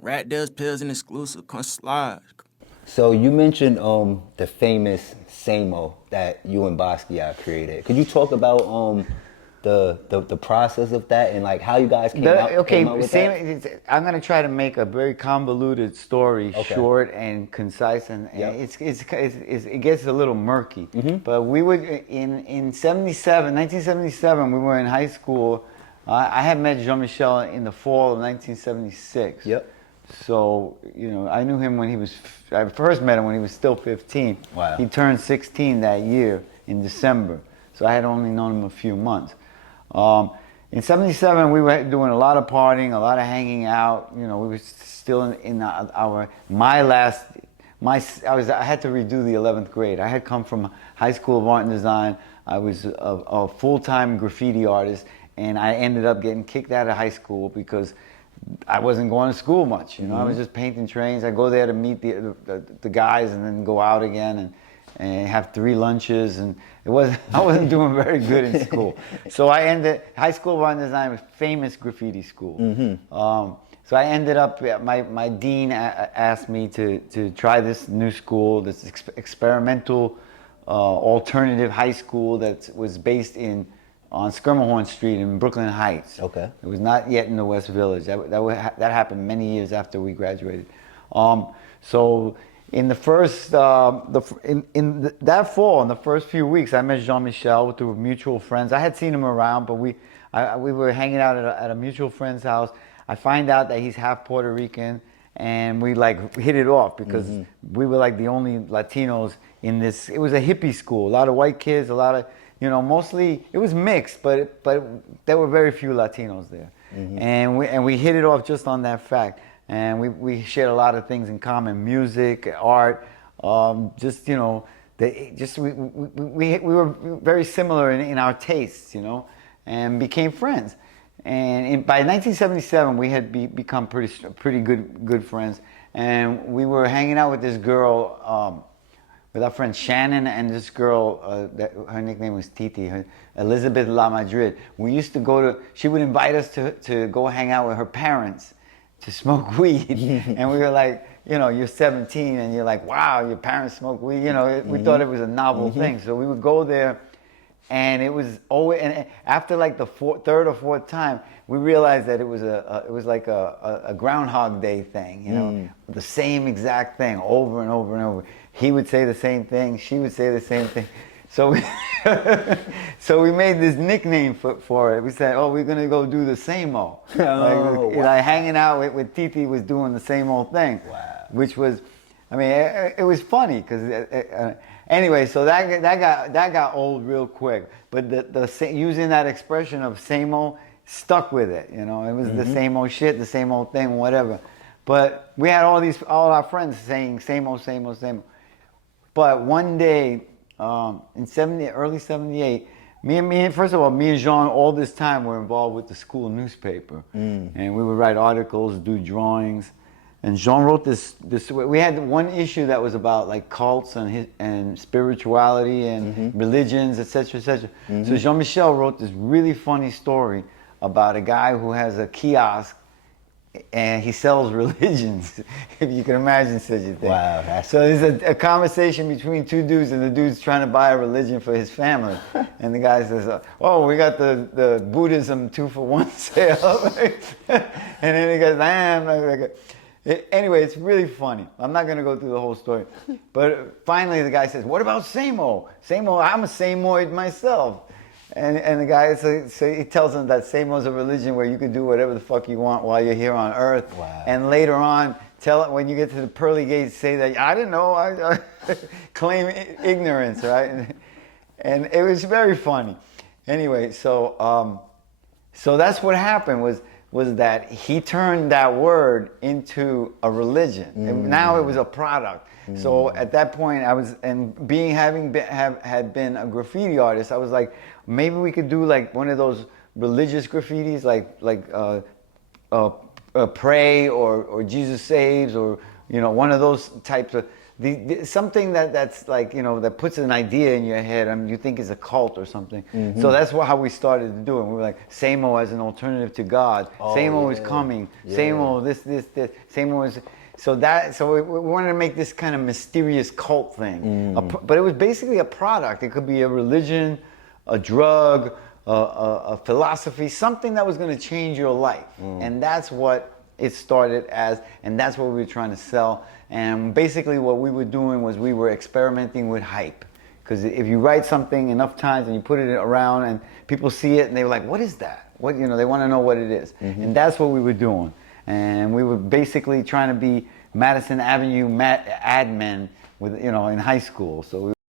RapDillz Pills and exclusive. Come slide. So you mentioned the famous Samo that you and Basquiat created. Could you talk about the process of that and like how you guys came out with that? I'm gonna try to make a very convoluted story short and concise, and it gets a little murky. But we would in 1977, we were in high school. I had met Jean-Michel in the fall of 1976. Yep. So, I knew him I first met him when he was still 15. Wow. He turned 16 that year in December. So I had only known him a few months. In 77, we were doing a lot of partying, a lot of hanging out. We were still I had to redo the 11th grade. I had come from High School of Art and Design. I was a full-time graffiti artist, and I ended up getting kicked out of high school because I wasn't going to school much. I was just painting trains. I go there to meet the guys and then go out again and have 3 lunches, and I wasn't doing very good in school. So I ended High School of Art and Design, was a famous graffiti school. So I ended up, my dean asked me to try this new school, this experimental alternative high school that was based on Skirmahorn Street in Brooklyn Heights. Okay. It was not yet in the West Village. That happened many years after we graduated. So in the first, that fall, in the first few weeks, I met Jean-Michel through mutual friends. I had seen him around, but we were hanging out at a mutual friend's house. I find out that he's half Puerto Rican, and we hit it off because we were like the only Latinos in this. It was a hippie school, a lot of white kids, a lot of, mostly, it was mixed, but there were very few Latinos there. And we hit it off just on that fact. And we shared a lot of things in common: music, art, we were very similar in our tastes, and became friends. And by 1977, we had become pretty good friends. And we were hanging out with this girl, with our friend Shannon, and this girl, her nickname was Titi, Elizabeth La Madrid. We used to she would invite us to go hang out with her parents to smoke weed. And we were like, you're 17 and you're like, wow, your parents smoke weed. We thought it was a novel thing. So we would go there, and it was always, and after like the third or fourth time, we realized that it was like a Groundhog Day thing, the same exact thing over and over and over. He would say the same thing, she would say the same thing. So we made this nickname for it. We said, we're going to go do the Samo. Hanging out with Titi was doing the same old thing. Wow. Which was, it was funny because, anyway, so that got old real quick. But using that expression of Samo stuck with it. It was the same old shit, the same old thing, whatever. But we had all our friends saying Samo, Samo, Samo. But one day, in early 78, me and Jean all this time were involved with the school newspaper. And we would write articles, do drawings. And Jean wrote this, we had one issue that was about like cults and spirituality and religions, etc., etc. So Jean-Michel wrote this really funny story about a guy who has a kiosk and he sells religions, if you can imagine such a thing. Wow. So there's a conversation between 2 dudes, and the dude's trying to buy a religion for his family. And the guy says, we got the Buddhism 2-for-1 sale. And then he goes, Anyway, it's really funny. I'm not going to go through the whole story. But finally the guy says, what about Samo? Samo, I'm a Samoid myself. And the guy, so he tells him that Samo's a religion where you can do whatever the fuck you want while you're here on Earth. Wow. And later on, when you get to the pearly gates, say that, I didn't know, I claim ignorance, right? And it was very funny. Anyway, so that's what happened was that he turned that word into a religion. And now it was a product. So at that point, had been a graffiti artist, I was like, maybe we could do like one of those religious graffitis, like Pray or Jesus Saves, or one of those types of something that's like, you know, that puts an idea in your head and you think is a cult or something. So that's how we started to do it. We were like, Samo as an alternative to God. Samo is coming. Samo this. Samo is... So we wanted to make this kind of mysterious cult thing. But it was basically a product. It could be a religion, a drug, a philosophy, something that was going to change your life. And that's what it started as, and that's what we were trying to sell. And basically what we were doing was we were experimenting with hype. Because if you write something enough times and you put it around and people see it and they were like, what is that? What, you know, they want to know what it is. And that's what we were doing. And we were basically trying to be Madison Avenue ad men with, you know, in high school. So